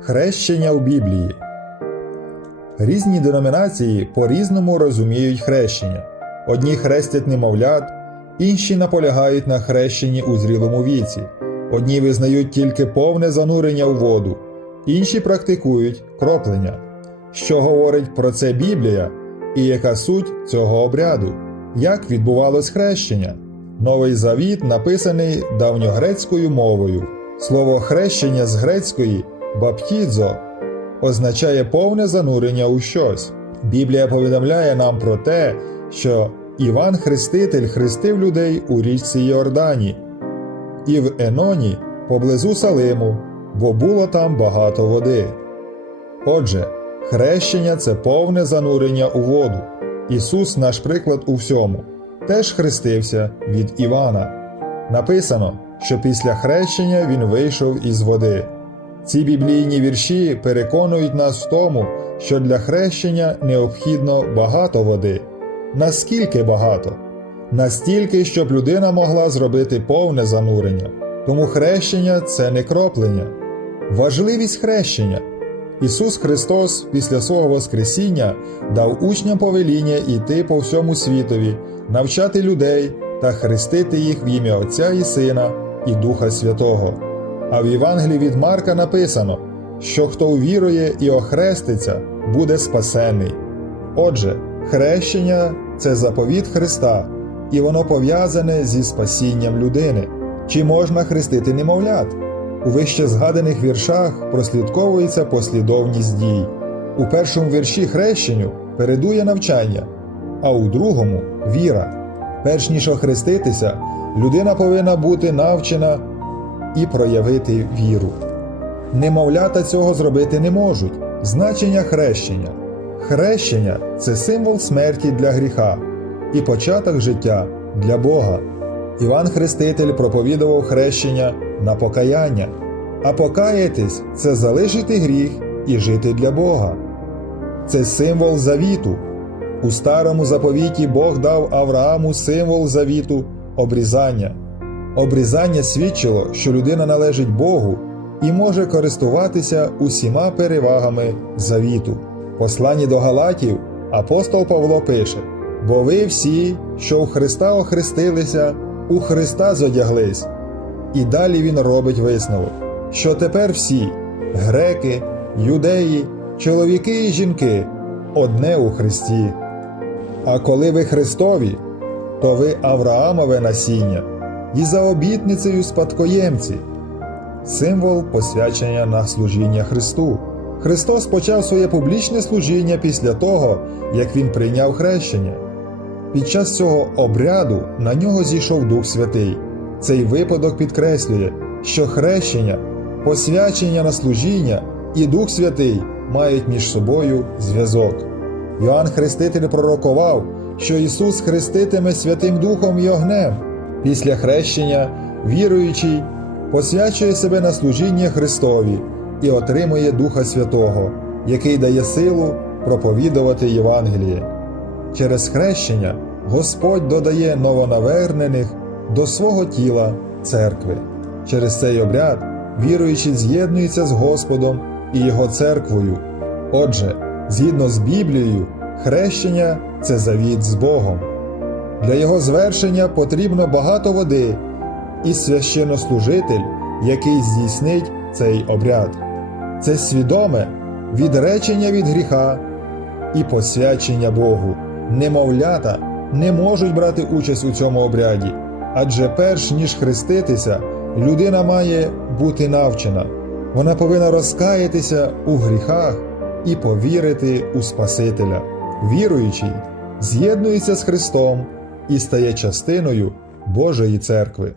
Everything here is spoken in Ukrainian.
Хрещення в Біблії. Різні деномінації по-різному розуміють хрещення. Одні хрестять немовлят, інші наполягають на хрещенні у зрілому віці. Одні визнають тільки повне занурення у воду, інші практикують кроплення. Що говорить про це Біблія і яка суть цього обряду? Як відбувалось хрещення? Новий завіт написаний давньогрецькою мовою. Слово хрещення з грецької баптідзо означає повне занурення у щось. Біблія повідомляє нам про те, що Іван Хреститель хрестив людей у річці Йордані і в Еноні поблизу Салиму, бо було там багато води. Отже, хрещення це повне занурення у воду. Ісус наш приклад у всьому, теж хрестився від Івана. Написано, що після хрещення він вийшов із води. Ці біблійні вірші переконують нас в тому, що для хрещення необхідно багато води. Наскільки багато? Настільки, щоб людина могла зробити повне занурення. Тому хрещення це не кроплення. Важливість хрещення. Ісус Христос після свого Воскресіння дав учням повеління йти по всьому світові, навчати людей та хрестити їх в ім'я Отця і Сина і Духа Святого. А в Євангелії від Марка написано, що хто увірує і охреститься, буде спасений. Отже, хрещення це заповіт Христа, і воно пов'язане зі спасінням людини. Чи можна хрестити немовлят? У вище згаданих віршах прослідковується послідовність дій. У першому вірші хрещенню передує навчання, а у другому віра. Перш ніж охреститися, людина повинна бути навчена і проявити віру. Немовлята цього зробити не можуть. Значення хрещення. Хрещення це символ смерті для гріха і початок життя для Бога. Іван Хреститель проповідував хрещення на покаяння, а покаятись це залишити гріх і жити для Бога. Це символ завіту. У старому заповіті Бог дав Аврааму символ завіту обрізання. Обрізання свідчило, що людина належить Богу і може користуватися усіма перевагами завіту. Посланні до Галатів апостол Павло пише: Бо ви всі, що у Христа охрестилися, у Христа зодяглись. І далі він робить висновок, що тепер всі греки, юдеї, чоловіки і жінки одне у Христі. А коли ви Христові, то ви Авраамове насіння і за обітницею спадкоємці, символ посвячення на служіння Христу. Христос почав своє публічне служіння після того, як Він прийняв хрещення. Під час цього обряду на нього зійшов Дух Святий. Цей випадок підкреслює, що хрещення, посвячення на служіння і Дух Святий мають між собою зв'язок. Йоанн Хреститель пророкував, що Ісус хреститиме Святим Духом і огнем. Після хрещення віруючий посвячує себе на служіння Христові і отримує Духа Святого, який дає силу проповідувати Євангеліє. Через хрещення Господь додає новонавернених до свого тіла церкви. Через цей обряд віруючий з'єднується з Господом і Його церквою. Отже, згідно з Біблією, хрещення це завіт з Богом. Для його звершення потрібно багато води і священнослужитель, який здійснить цей обряд. Це свідоме відречення від гріха і посвячення Богу. Немовлята не можуть брати участь у цьому обряді, адже перш ніж хреститися, людина має бути навчена. Вона повинна розкаятися у гріхах і повірити у Спасителя. Віруючий з'єднується з Христом і стає частиною Божої церкви.